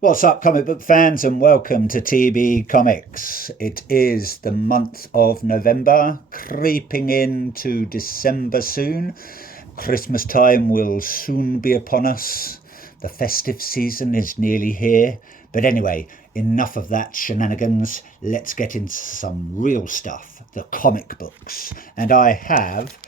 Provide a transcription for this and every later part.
What's up, comic book fans, and welcome to TB Comics. It is the month of November, creeping into December soon. Christmas time will soon be upon us. The festive season is nearly here. But anyway, enough of that shenanigans. Let's get into some real stuff, the comic books. And I have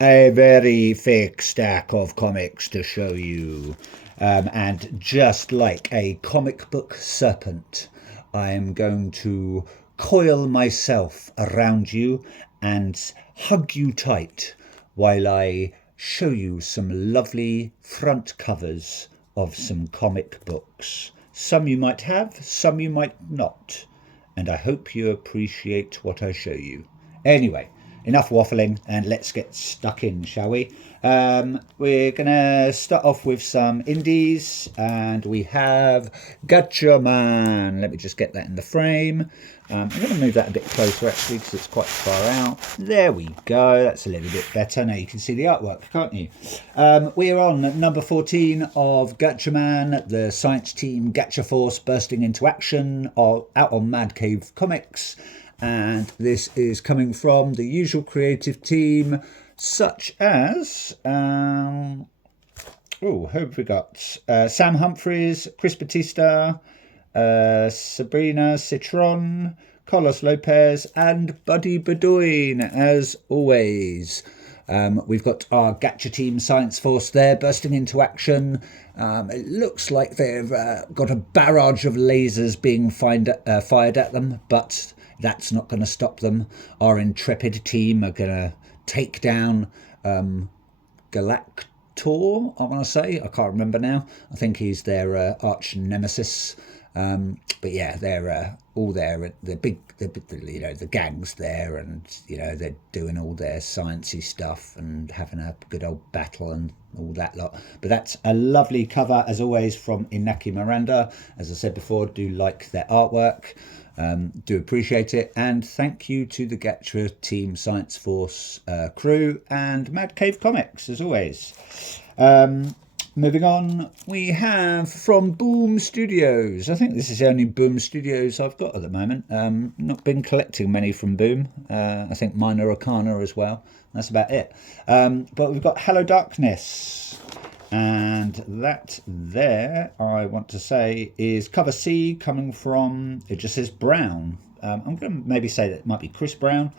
a very thick stack of comics to show you. And just like a comic book serpent, I am going to coil myself around you and hug you tight while I show you some lovely front covers of some comic books. Some you might have, some you might not. And I hope you appreciate what I show you. Anyway, enough waffling and let's get stuck in, shall we? We're gonna start off with some indies, and we have Gacha Man. Let me just get that in the frame. I'm going to move that a bit closer actually because it's quite far out. There we go. That's a little bit better. Now you can see the artwork, can't you? We are on number 14 of Gacha Man, the science team Gacha Force bursting into action out on Mad Cave Comics. And this is coming from the usual creative team, such as who have we got? Sam Humphries, Chris Batista, Sabrina Citron, Carlos Lopez, and Buddy Bedoin, as always. We've got our Gacha Team Science Force there bursting into action. It looks like they've got a barrage of lasers being fired at them, but that's not going to stop them. Our intrepid team are going to take down Galactor, I want to say. I can't remember now. I think he's their arch nemesis. But yeah, they're all there. The gang's there, and they're doing all their sciencey stuff and having a good old battle and all that lot. But that's a lovely cover as always from Inaki Miranda. As I said before, do like their artwork. Do appreciate it, and thank you to the Gacha Team Science Force crew and Mad Cave Comics as always. Moving on, we have from Boom Studios. I think this is the only Boom Studios I've got at the moment. Not been collecting many from Boom. I think Minor Arcana as well. That's about it. But we've got Hello Darkness. And that there, I want to say, is cover C coming from, it just says Brown. I'm going to maybe say that it might be Chris Brown.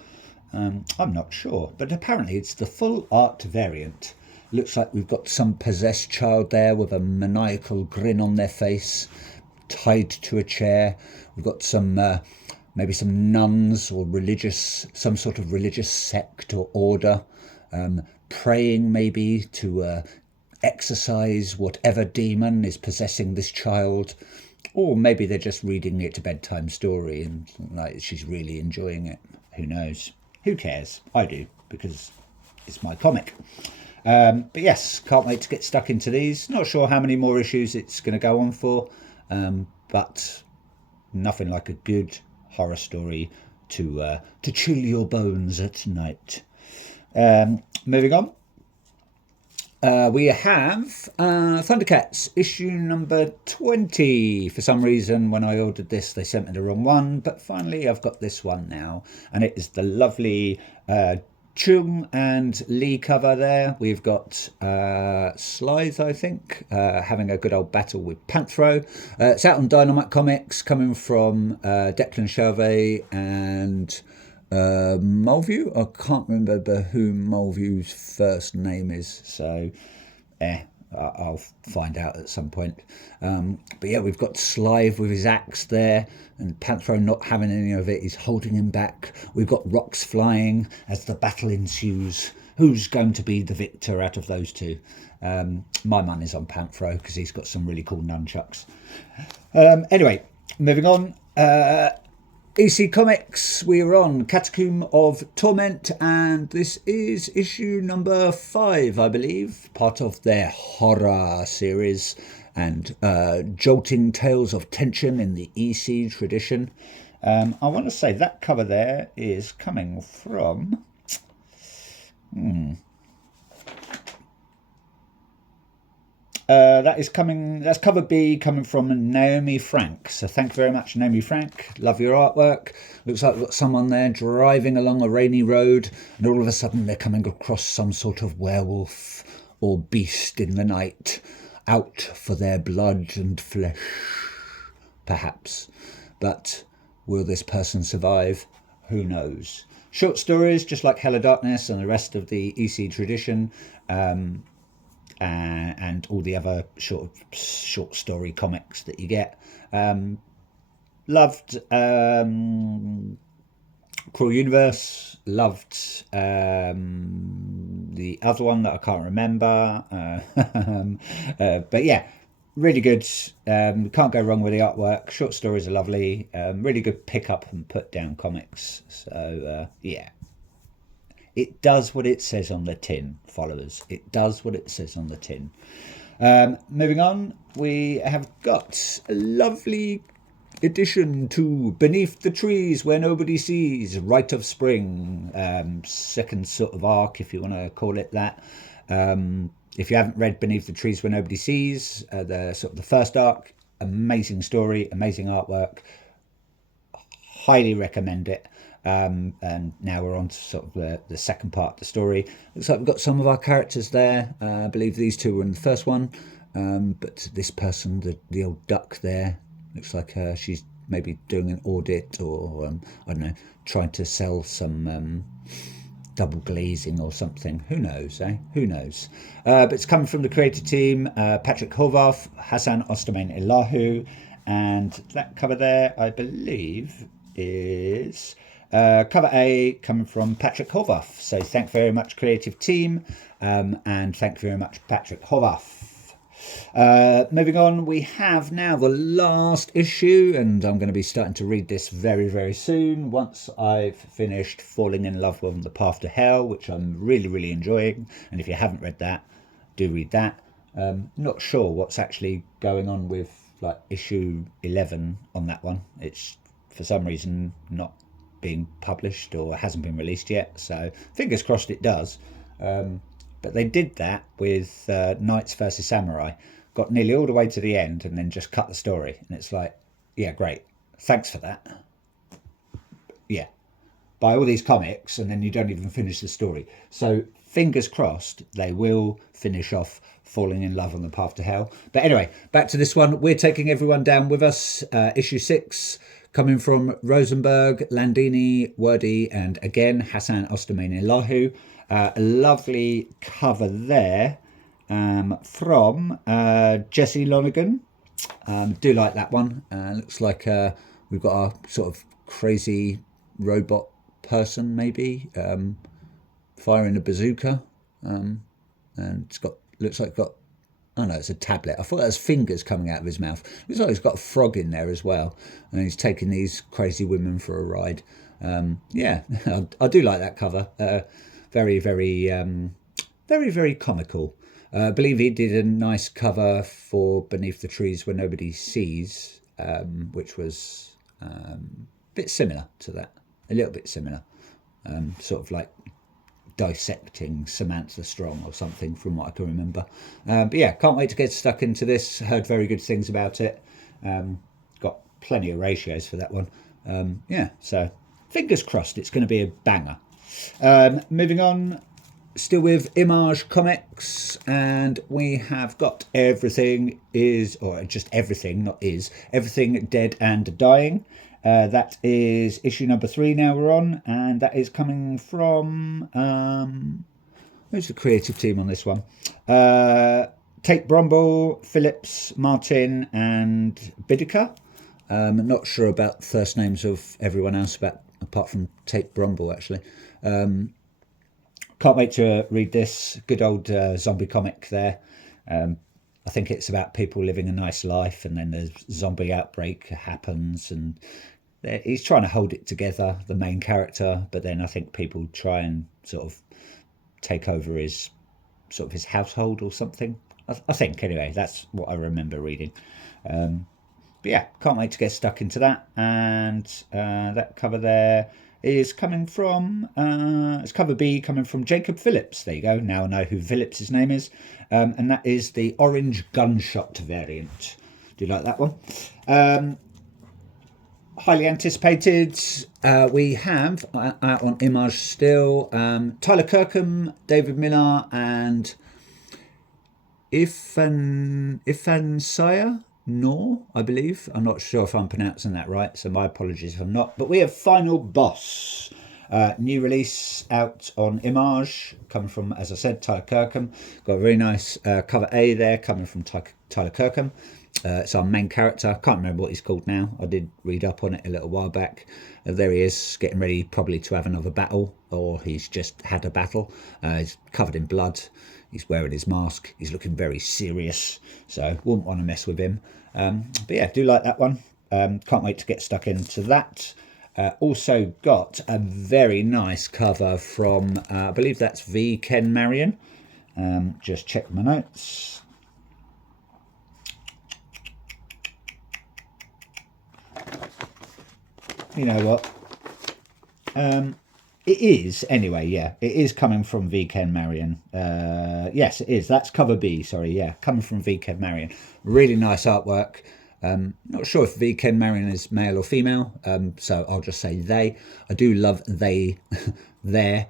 I'm not sure. But apparently it's the full art variant. Looks like we've got some possessed child there with a maniacal grin on their face, tied to a chair. We've got some, maybe some nuns or some sort of religious sect or order, praying maybe to exorcise whatever demon is possessing this child. Or maybe they're just reading it a bedtime story and like she's really enjoying it. Who knows? Who cares? I do, because it's my comic. But yes, can't wait to get stuck into these. Not sure how many more issues it's going to go on for, but nothing like a good horror story to chill your bones at night. Moving on. We have Thundercats issue number 20. For some reason, when I ordered this, they sent me the wrong one, but finally I've got this one now, and it is the lovely Chung and Lee cover there. We've got Slythe, I think, having a good old battle with Panthro. It's out on Dynamite Comics, coming from Declan Chauvet and Mulview. I can't remember who Mulview's first name is, so I'll find out at some point. But yeah, we've got Slythe with his axe there, and Panthro not having any of it. He's holding him back. We've got rocks flying as the battle ensues. Who's going to be the victor out of those two? My man is on Panthro because he's got some really cool nunchucks. Anyway, moving on. EC Comics, we're on Catacomb of Torment, and this is issue number 5, I believe, part of their horror series and jolting tales of tension in the EC tradition. I want to say that cover there is coming from... That is coming. That's cover B coming from Naomi Frank. So thank you very much, Naomi Frank. Love your artwork. Looks like we've got someone there driving along a rainy road, and all of a sudden they're coming across some sort of werewolf or beast in the night, out for their blood and flesh, perhaps. But will this person survive? Who knows? Short stories, just like Hello Darkness and the rest of the EC tradition. And all the other short story comics that you get. Loved Cruel Universe. Loved the other one that I can't remember. But yeah, really good. Can't go wrong with the artwork. Short stories are lovely. Really good pick up and put down comics. So yeah. It does what it says on the tin, followers. It does what it says on the tin. Moving on, we have got a lovely addition to Beneath the Trees Where Nobody Sees, Rite of Spring. Second sort of arc, if you want to call it that. If you haven't read Beneath the Trees Where Nobody Sees, the first arc, amazing story, amazing artwork. Highly recommend it. And now we're on to sort of the second part of the story. Looks like we've got some of our characters there. I believe these two were in the first one, but this person, the old duck there, looks like she's maybe doing an audit, or I don't know, trying to sell some double glazing or something. Who knows, eh? Who knows? But it's coming from the creative team, Patrick Horvath, Hassan Ostermain Elahu, and that cover there, I believe, is cover A coming from Patrick Horvath. So thank you very much, creative team, and thank you very much, Patrick Horvath. Moving on, we have now the last issue, and I'm going to be starting to read this very, very soon once I've finished Falling in Love on the Path to Hell, which I'm really, really enjoying. And if you haven't read that, do read that. Not sure what's actually going on with like issue 11 on that one. It's for some reason not being published or hasn't been released yet, so fingers crossed it does. But they did that with Knights versus Samurai, got nearly all the way to the end and then just cut the story, and it's like, yeah, great, thanks for that. Yeah, buy all these comics and then you don't even finish the story. So fingers crossed they will finish off Falling in Love on the Path to Hell. But anyway, back to this one. We're taking everyone down with us. Issue 6 coming from Rosenberg, Landini, Wordy, and again Hassan Ostermain Elahu. A lovely cover there from Jesse Lonergan. Do like that one. Looks like we've got our sort of crazy robot person maybe firing a bazooka, and it's got, looks like got, oh no, it's a tablet. I thought that was fingers coming out of his mouth. Looks like he's got a frog in there as well, and he's taking these crazy women for a ride. Yeah, I do like that cover. Very, very, very, very comical. I believe he did a nice cover for Beneath the Trees Where Nobody Sees, which was a bit similar to that, a little bit similar, sort of like dissecting Samantha Strong or something from what I can remember. But yeah, can't wait to get stuck into this. Heard very good things about it. Got plenty of ratios for that one. Yeah, so fingers crossed it's going to be a banger. Moving on, still with Image Comics, and we have got Everything Is, or just Everything, not Is, Everything Dead and Dying. That is issue number 3 now we're on, and that is coming from, who's the creative team on this one? Tate Bromble, Phillips, Martin, and Bidica. I'm not sure about the first names of everyone else, apart from Tate Bromble, actually. Can't wait to read this. Good old zombie comic there. I think it's about people living a nice life, and then the zombie outbreak happens, and he's trying to hold it together, the main character, but then I think people try and sort of take over his household or something. I think, anyway, that's what I remember reading. But yeah, can't wait to get stuck into that. And that cover there, is coming from, it's cover B coming from Jacob Phillips. There you go. Now I know who Phillips' name is. And that is the orange gunshot variant. Do you like that one? Highly anticipated. We have out on Image still Tyler Kirkham, David Millar, and Ifan Saya Nor, I believe. I'm not sure if I'm pronouncing that right, so my apologies if I'm not. But we have Final Boss, new release out on Image, coming from, as I said, Tyler Kirkham. Got a very nice cover A there, coming from Tyler Kirkham. It's our main character. I can't remember what he's called now. I did read up on it a little while back. There he is, getting ready probably to have another battle, or he's just had a battle. He's covered in blood. He's wearing his mask. He's looking very serious, so wouldn't want to mess with him. But yeah, do like that one. Can't wait to get stuck into that. Also got a very nice cover from, I believe that's V. Ken Marion. Just check my notes. You know what? It is, anyway, yeah. It is coming from V. Ken Marion. Yes, it is. That's cover B, sorry, yeah. Coming from V. Ken Marion. Really nice artwork. Not sure if V. Ken Marion is male or female, so I'll just say they. I do love their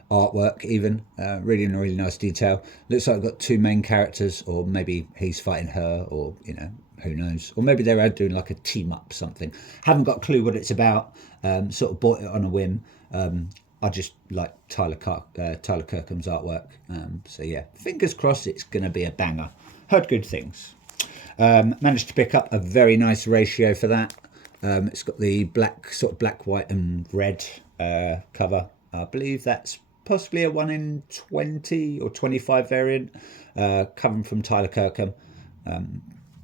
artwork even. Really nice detail. Looks like I've got two main characters, or maybe he's fighting her, or, you know, who knows? Or maybe they're doing like a team up something. Haven't got a clue what it's about. Sort of bought it on a whim. I just like Tyler Kirkham's artwork. So yeah, fingers crossed it's going to be a banger. Heard good things. Managed to pick up a very nice ratio for that. It's got the black, sort of black, white and red cover. I believe that's possibly a 1 in 20 or 25 variant, coming from Tyler Kirkham.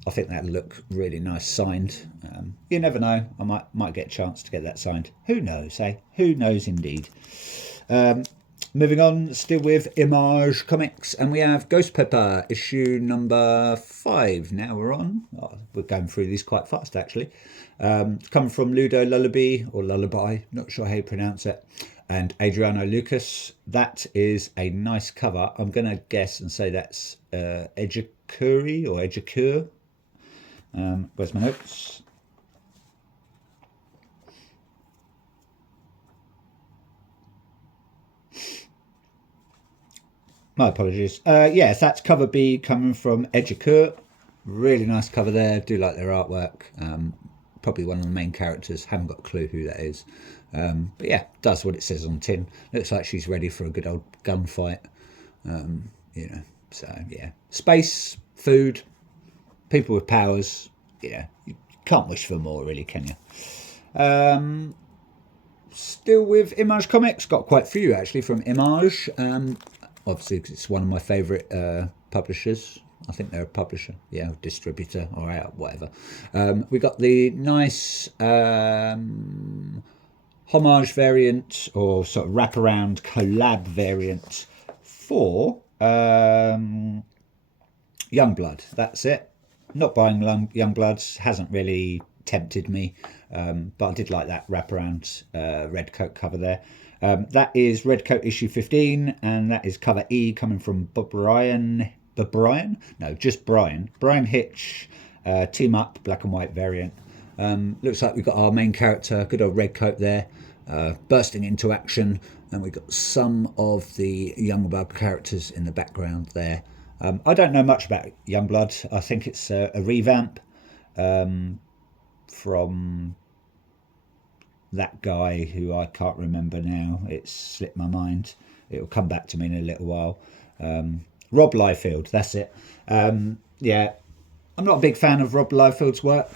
I think that'll look really nice signed. You never know. I might get a chance to get that signed. Who knows, eh? Who knows indeed. Moving on, still with Image Comics, and we have Ghost Pepper, issue number 5. Now we're on. Oh, we're going through these quite fast, actually. Coming from Ludo Lullaby, not sure how you pronounce it, and Adriano Lucas. That is a nice cover. I'm going to guess and say that's Ejikuri or Ejikur. Where's my notes? My apologies. Yes, that's cover B coming from Ejikurt. Really nice cover there. Do like their artwork. Probably one of the main characters. Haven't got a clue who that is. But yeah, does what it says on the tin. Looks like she's ready for a good old gunfight. You know, so yeah. Space, food, people with powers. Yeah, you can't wish for more, really, can you? Still with Image Comics. Got quite a few, actually, from Image. Obviously, because it's one of my favourite publishers. I think they're a publisher, yeah, distributor, or whatever. We got the nice homage variant, or sort of wraparound collab variant for Youngblood. That's it. Not buying Youngbloods, hasn't really tempted me, but I did like that wraparound red coat cover there. That is Red Coat issue 15, and that is cover E coming from Brian. Brian Hitch, team up, black and white variant. Looks like we've got our main character, good old red coat there, bursting into action, and we've got some of the Youngblood characters in the background there. I don't know much about Youngblood. I think it's a revamp from that guy who I can't remember now. It's slipped my mind. It'll come back to me in a little while. Rob Liefeld, that's it. Yeah, I'm not a big fan of Rob Liefeld's work.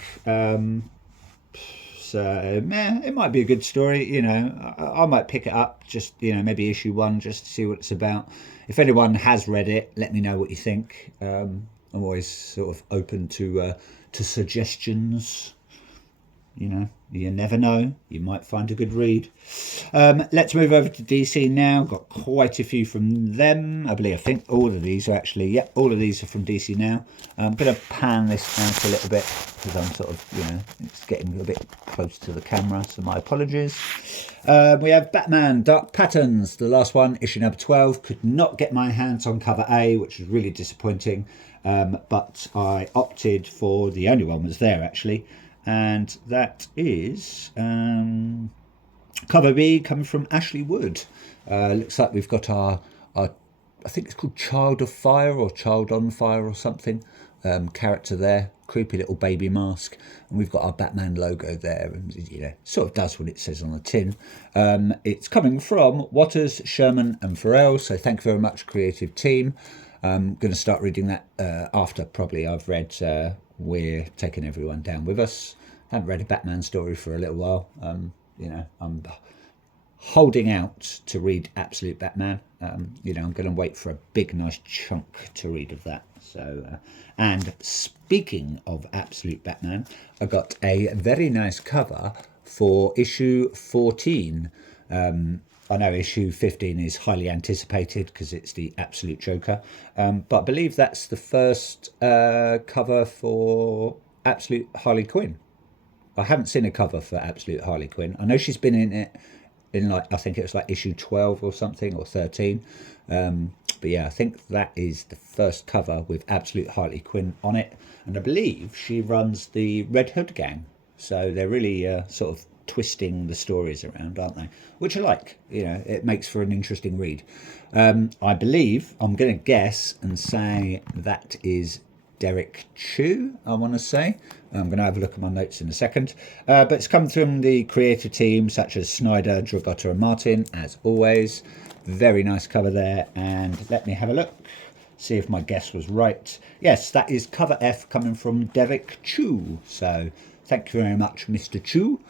So, it might be a good story. You know, I might pick it up, just, you know, maybe issue 1, just to see what it's about. If anyone has read it, let me know what you think. I'm always sort of open to suggestions. you know, you never know. You might find a good read. Let's move over to DC now. Got quite a few from them. I think all of these are actually, yep, all of these are from DC now. I'm going to pan this out a little bit because I'm sort of, you know, it's getting a bit close to the camera, so my apologies. We have Batman Dark Patterns, the last one, issue number 12. Could not get my hands on cover A, which was really disappointing, but I opted for the only one was there actually, and that is cover B, coming from Ashley Wood. Looks like we've got our I think it's called Child of Fire or Child on Fire or something, character there, creepy little baby mask, and we've got our Batman logo there, and you know, sort of does what it says on the tin. It's coming from Waters, Sherman and Farrell, so thank you very much, creative team. I'm going to start reading that after probably I've read We're Taking Everyone Down With Us. I haven't read a Batman story for a little while. You know, I'm holding out to read Absolute Batman. You know, I'm going to wait for a big nice chunk to read of that. So and speaking of Absolute Batman, I got a very nice cover for issue 14. I know issue 15 is highly anticipated because it's the Absolute Joker, but I believe that's the first cover for Absolute Harley Quinn. I haven't seen a cover for Absolute Harley Quinn. I know she's been in it in, like, I think it was like issue 12 or something, or 13. But yeah, I think that is the first cover with Absolute Harley Quinn on it. And I believe she runs the Red Hood gang. So they're really sort of twisting the stories around, aren't they? Which I like. You know, it makes for an interesting read. I believe, I'm going to guess and say that is Derek Chu, I want to say. I'm going to have a look at my notes in a second. But it's come from the creative team, such as Snyder, Dragotta and Martin, as always. Very nice cover there. And let me have a look, see if my guess was right. Yes, that is cover F, coming from Derek Chu. So thank you very much, Mr. Chu.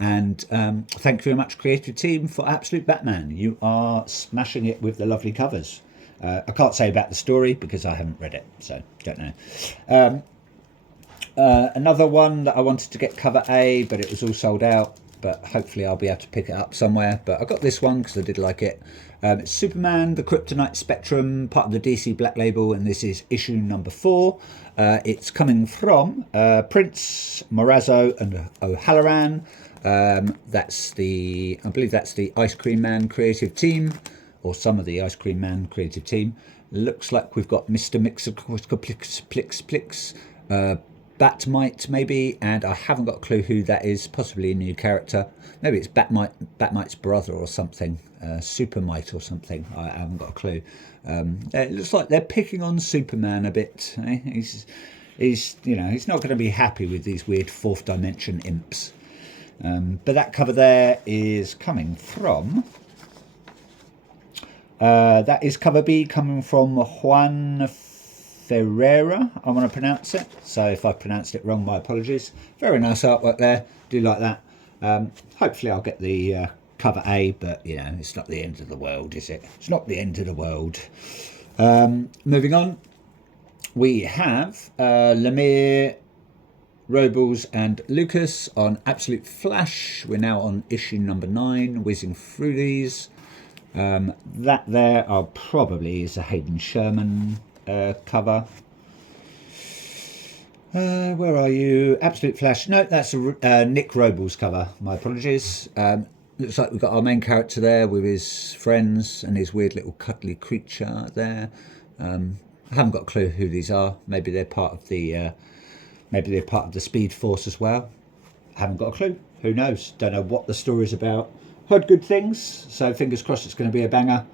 And thank you very much, creative team, for Absolute Batman. You are smashing it with the lovely covers. I can't say about the story because I haven't read it, so don't know. Another one that I wanted to get cover A, but it was all sold out, but hopefully I'll be able to pick it up somewhere. But I got this one because I did like it. It's Superman, the Kryptonite Spectrum, part of the DC Black Label, and this is issue number 4. It's coming from Prince, Morazzo and O'Halloran. That's the, I believe that's the Ice Cream Man creative team, or some of the Ice Cream Man creative team. Looks like we've got Mr. Mixer, Batmite maybe, and I haven't got a clue who that is. Possibly a new character. Maybe it's Batmite's brother or something, Supermite or something. I haven't got a clue. It looks like they're picking on Superman a bit. Eh? He's you know, he's not going to be happy with these weird fourth dimension imps. But that cover there is coming from. That is cover B, coming from Juan Ferreira, I want to pronounce it. So if I pronounced it wrong, my apologies. Very nice artwork there. Do like that. Hopefully I'll get the cover A, but you know, it's not the end of the world, is it? It's not the end of the world. Moving on, we have Lemire, Robles and Lucas on Absolute Flash. We're now on issue number 9, whizzing through these. That there probably is a Hayden Sherman cover. Where are you? Absolute Flash. No, that's a Nick Robles cover. My apologies. Looks like we've got our main character there with his friends and his weird little cuddly creature there. I haven't got a clue who these are. Maybe they're part of the Speed Force as well. Haven't got a clue. Who knows? Don't know what the story's about. Heard good things, so fingers crossed it's going to be a banger.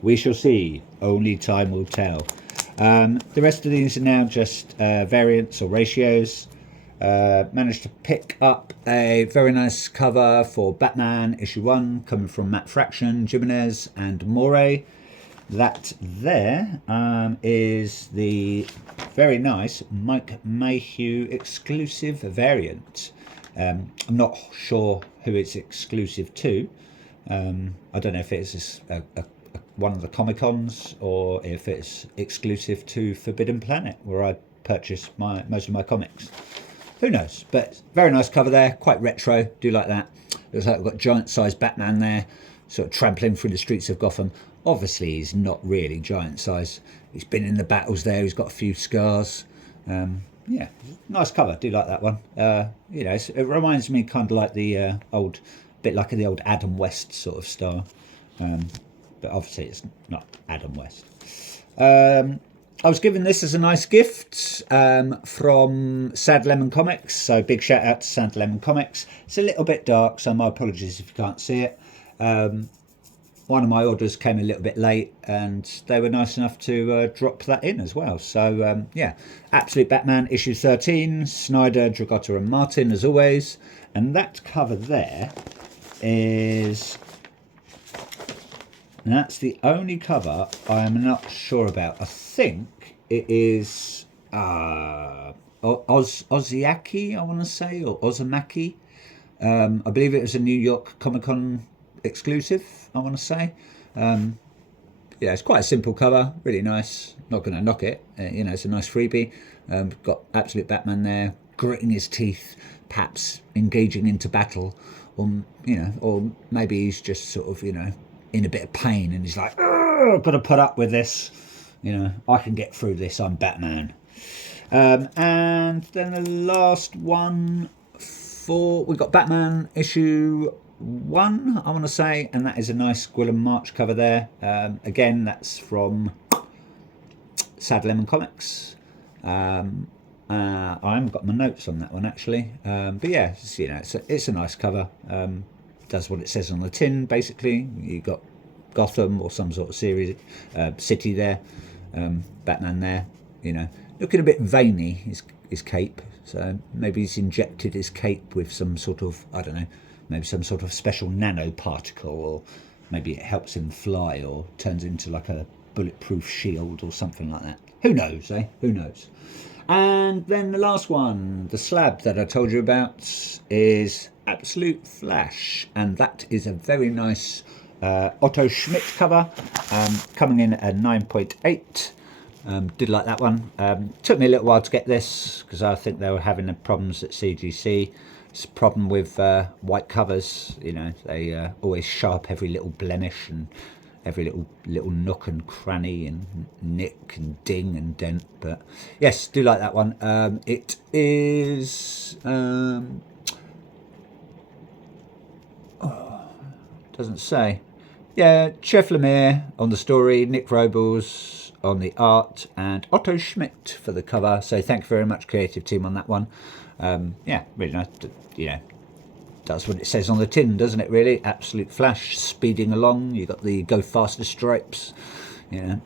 We shall see. Only time will tell. The rest of these are now just variants or ratios. Managed to pick up a very nice cover for Batman issue 1, coming from Matt Fraction, Jimenez and Moray. That there is the very nice Mike Mayhew exclusive variant. I'm not sure who it's exclusive to. I don't know if it's one of the Comic-Cons or if it's exclusive to Forbidden Planet, where I purchase most of my comics. Who knows? But very nice cover there, quite retro. Do like that. Looks like we've got giant-sized Batman there, sort of trampling through the streets of Gotham. Obviously, he's not really giant size. He's been in the battles there. He's got a few scars. Yeah, nice cover. Do like that one. You know, it reminds me kind of like the old, bit like the old Adam West sort of style. But obviously, it's not Adam West. I was given this as a nice gift from Sad Lemon Comics, so big shout out to Sad Lemon Comics. It's a little bit dark, so my apologies if you can't see it. One of my orders came a little bit late, and they were nice enough to drop that in as well. So yeah, Absolute Batman issue 13, Snyder, Dragotta and Martin as always. And that cover there is... That's the only cover I'm not sure about. I think it is Oziaki, I want to say, or Ozumaki. I believe it was a New York Comic-Con exclusive, I want to say. Yeah, it's quite a simple cover, really nice. Not going to knock it. You know, it's a nice freebie. Got Absolute Batman there, gritting his teeth, perhaps engaging into battle, or you know, or maybe he's just sort of, you know, in a bit of pain and he's like, I've got to put up with this, you know, I can get through this, I'm Batman. And then the last one we've got Batman issue 1, I want to say, and that is a nice Gwilym March cover there. Again, that's from Sad Lemon Comics. I haven't got my notes on that one actually, but yeah, you know, it's a nice cover. Does what it says on the tin, basically. You got Gotham or some sort of series, city there, Batman there, you know, looking a bit veiny, his cape, so maybe he's injected his cape with some sort of, I don't know, maybe some sort of special nanoparticle, or maybe it helps him fly or turns into like a bulletproof shield or something like that. Who knows, eh? Who knows? And then the last one, the slab that I told you about, is Absolute Flash, and that is a very nice Otto Schmidt cover, coming in at 9.8. Did like that one. Took me a little while to get this because I think they were having problems at CGC. It's a problem with white covers, you know, they always show up every little blemish and every little nook and cranny and nick and ding and dent. But yes, do like that one. It is doesn't say. Yeah, Jeff Lemire on the story, Nick Robles on the art, and Otto Schmidt for the cover. So thank you very much, creative team, on that one. Yeah, really nice. You know, does what it says on the tin, doesn't it, really? Absolute Flash, speeding along. You got the go faster stripes, you know.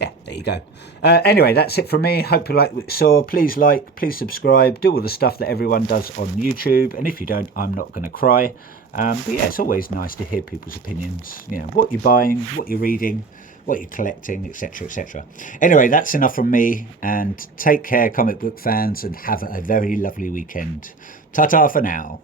Yeah, there you go. Anyway, that's it from me. Hope you like what you saw. Please like, please subscribe, do all the stuff that everyone does on YouTube. And if you don't, I'm not going to cry. But yeah, it's always nice to hear people's opinions. You know, what you're buying, what you're reading, what you're collecting, etc., etc. Anyway, that's enough from me. And take care, comic book fans, and have a very lovely weekend. Ta-ta for now.